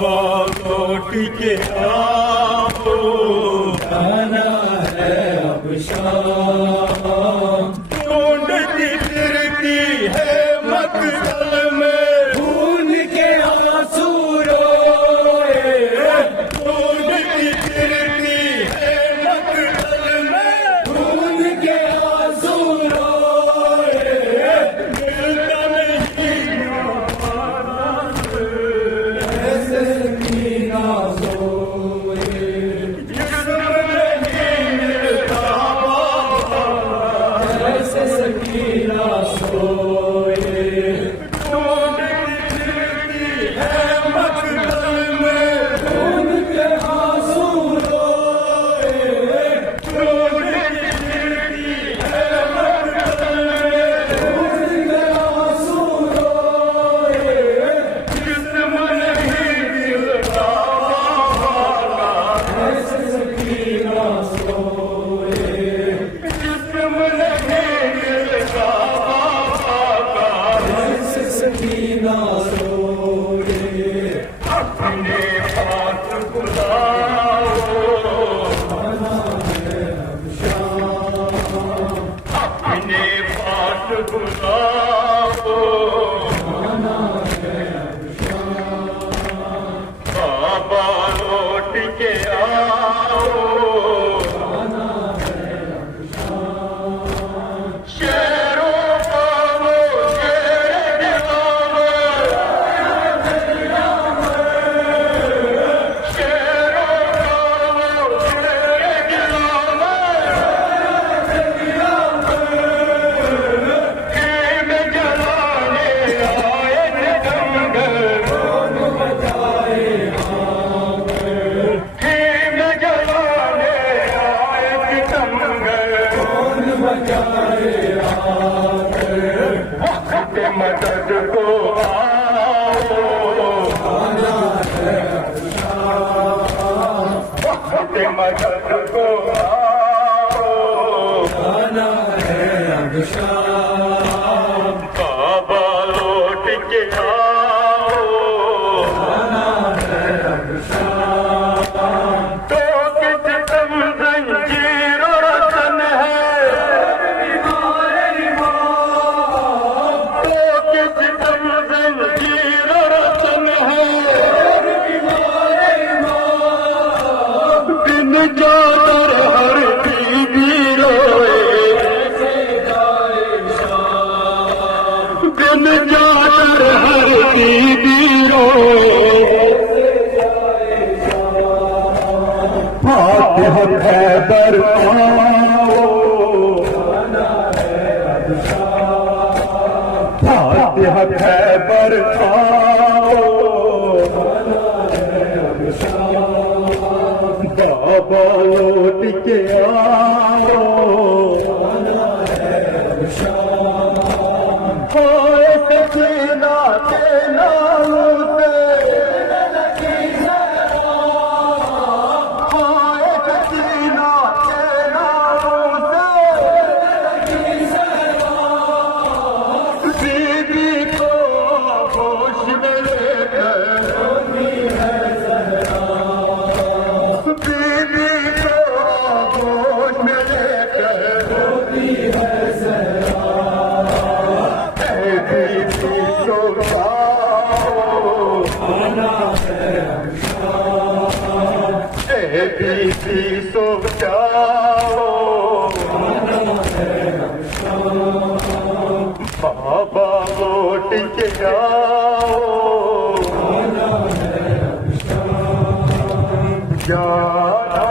बाबा लौट के आओ, आना है अब शाम। ढूंढती फिरती है मकतल में, खून के आंसू रोए, ढूंढती फिरती है मकतल में, खून के आंसू रोए। मिलता नहीं ऐसे मीना सोए, जिस्म नहीं मिलता बाबा, ऐसे सकीना सोए। ढूंढती फिरती है मकतल में, खून के आंसू रोए, ढूंढती फिरती है मकतल में, खून के आंसू रोए। जिस्म नहीं मिलता बाबा, ऐसे सकीना सोए, जिस्म नहीं मिलता बाबा, ऐसे सकीना सोए। अपने हाथ बुलाओ, अपने हाथ बुलाओ, बाबा लौट के आओ, शेरों का वो शेर दिलावर, शेरों का वो शेर दिलावर, खेम जलाने आए थे दंगल, खेम जलाने आए थे दंगल, वक्त मदद को आओ, वक्त मदद को आओ, आना है अब शाम। बाबा लौट के आओ, तो किस तुम जंजीर और रतन है, तो किस तुम जंजीर और रतन है, बिन चादर हर बीबी रोए, बिन चादर हर बीबी रोए, फातिह खैबर आओ, फातिह खैबर आओ, बाबा लौट के आओ, होए सकीना के नालों से, होए सकीना के नालों से, बीबी को होश में लेकर, बीबी को होश में लेकर, बीबी को आओ, बीबी सो जाओ, बाबा लौट के आओ, जाना